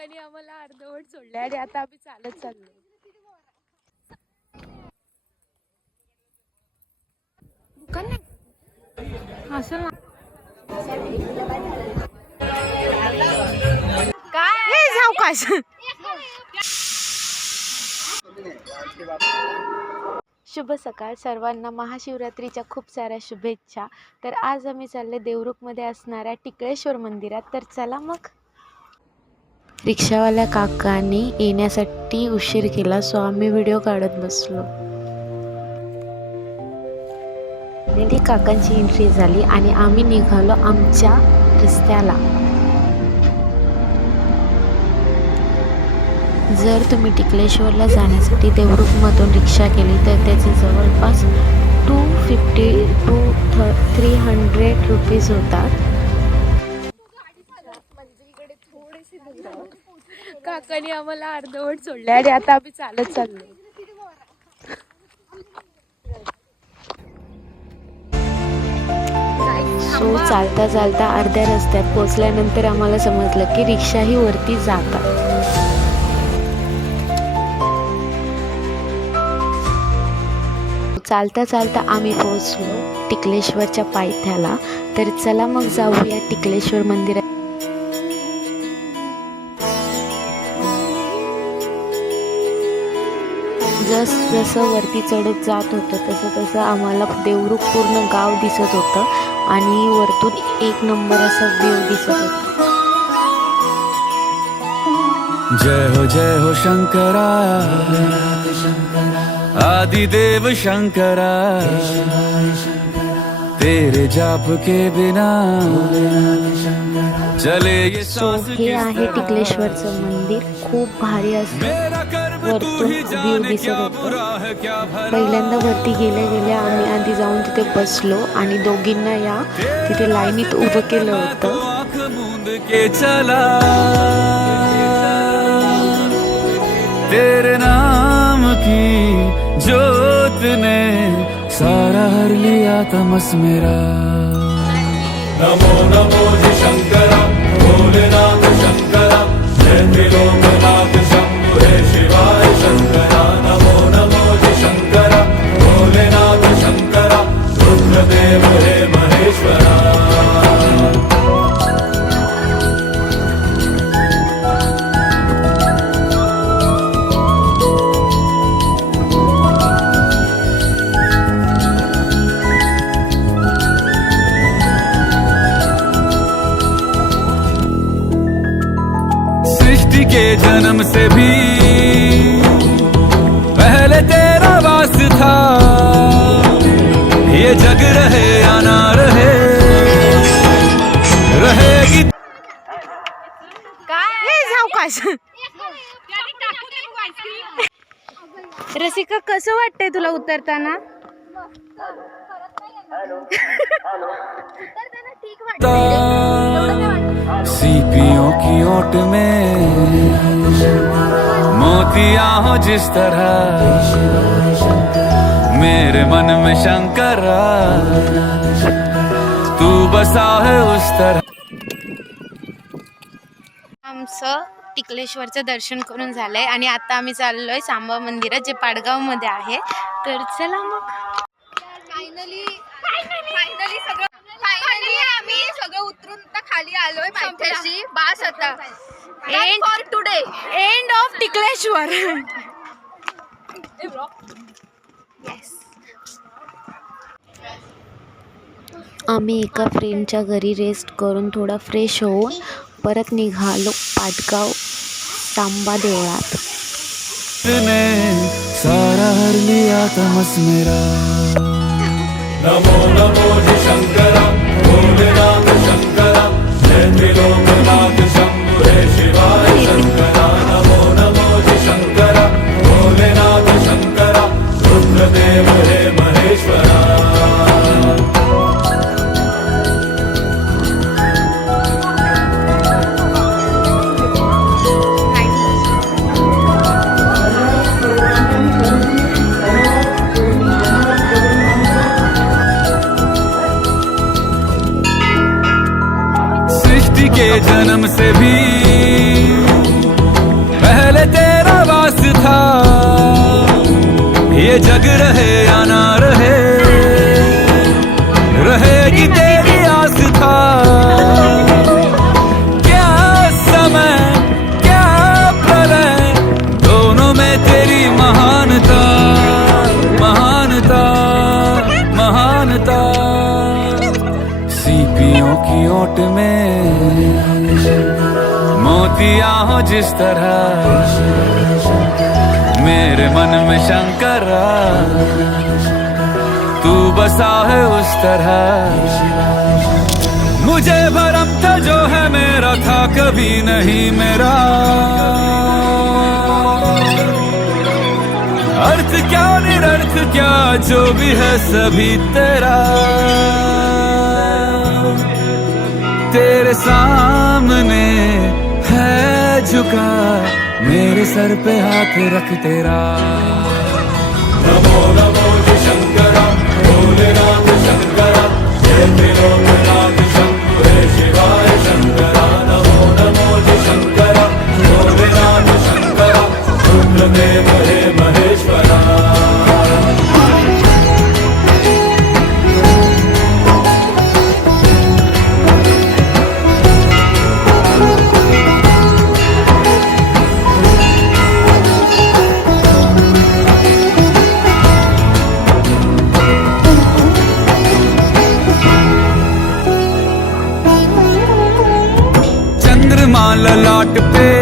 काकाने आम्हाला अर्धवट सोडले आणि आता आम्ही चालत चाललो असं काय सावकाश शुभ सकाळ सर्वांना. महाशिवरात्रीच्या खूप साऱ्या शुभेच्छा. तर आज आम्ही चालले देवरुखमध्ये असणाऱ्या टिकळेश्वर मंदिरात. तर चला मग. रिक्षावाल्या काकांनी येण्यासाठी उशीर केला. सो आम्ही व्हिडिओ काढत बसलो. ती काकांची एंट्री झाली आणि आम्ही निघालो आमच्या रस्त्याला. जर तुम्ही टिकलेश्वरला जाण्यासाठी देवरुखमधून रिक्षा केली तर त्याचे जवळपास टू फिफ्टी टू थ थ्री हंड्रेड रुपीज होतात. काकाने आम्हाला अर्धवट सोडले. आणि आता आम्ही चालत चाललो सो चालता चालता अर्ध्या रस्त्यात पोचल्यानंतर आम्हाला समजलं की रिक्षाही वरती जातात. चालता चालता आम्ही पोहोचलो टिकलेश्वरच्या पायथ्याला. तर चला मग जाऊया टिकलेश्वर मंदिरात. जस जसं वरती चढत जात होतं तसं तसं आम्हाला देवरुख पूर्ण गाव दिसत होतं आणि वरतून एक नंबर असं व्ह्यू दिसत होतं. जय हो जय हो शंकरा. आदिदेव शंकरा. तेरे जाप के बिना चले ये सो हे आहे टिकलेश्वरचं मंदिर. खूप भारी असतं. वरतून ही व्ह्यू जान दिसत क्या होतं बुरा है क्या भला? पहिल्यांदा वरती गेल्या गेल्या आम्ही आधी जाऊन तिथे बसलो आणि दोघींना या तिथे लाईनीत उभं केलं तो होतं नाम की जोत ने सारा हर लिया तमस मेरा। नमो नमो जी शंकरा भोलेनाथ शंकरा जय त्रिलोकनाथ सृष्टि के जन्म से भी पहले तेरा वास था। ये जग रहे या ना रहे रहेगी रसिका कसं वाटतंय तुला उतरताना? सीपियों की ओट में मोतिया हो जिस तरह। मेरे मन में शंकरा तू बसा है उस तरह। आमचं टिकलेश्वरचं दर्शन करून झालंय आणि आता आम्ही चाललोय सांबा मंदिरात जे पाडगावमध्ये आहे. तर चला मग. फायनली फायनली सगळं आम्ही सगळं उतरून आता खाली आलोय पायथ्याशी बास आता. End. For today end of Tikleshwar आम्ही एका फ्रेंडच्या घरी रेस्ट करून थोडा फ्रेश होऊन परत निघालो पाटगाव सांबा देवळात सारा हर लिया तमस मेरा नमो नमो शंकरा जय सृष्टि के जन्म से भी पहले तेरा वास था। ये जग रहे या ना रहे रहेगी तेरी आस था। क्या समय क्या प्रलय दोनों में तेरी महानता महानता महानता। सीपियों की ओट में मोतिया हो जिस तरह। मेरे मन में शंकर, तू बसा है उस तरह। मुझे भरम था जो है मेरा था, कभी नहीं मेरा। अर्थ क्या निरर्थ क्या, जो भी है सभी तेरा। तेरे सामने झुका मेरे सर पे हाथ रख तेरा। नमो नमो जी शंकरा भोलेनाथ शंकरा जय त्रिलोकनाथ ललाट पे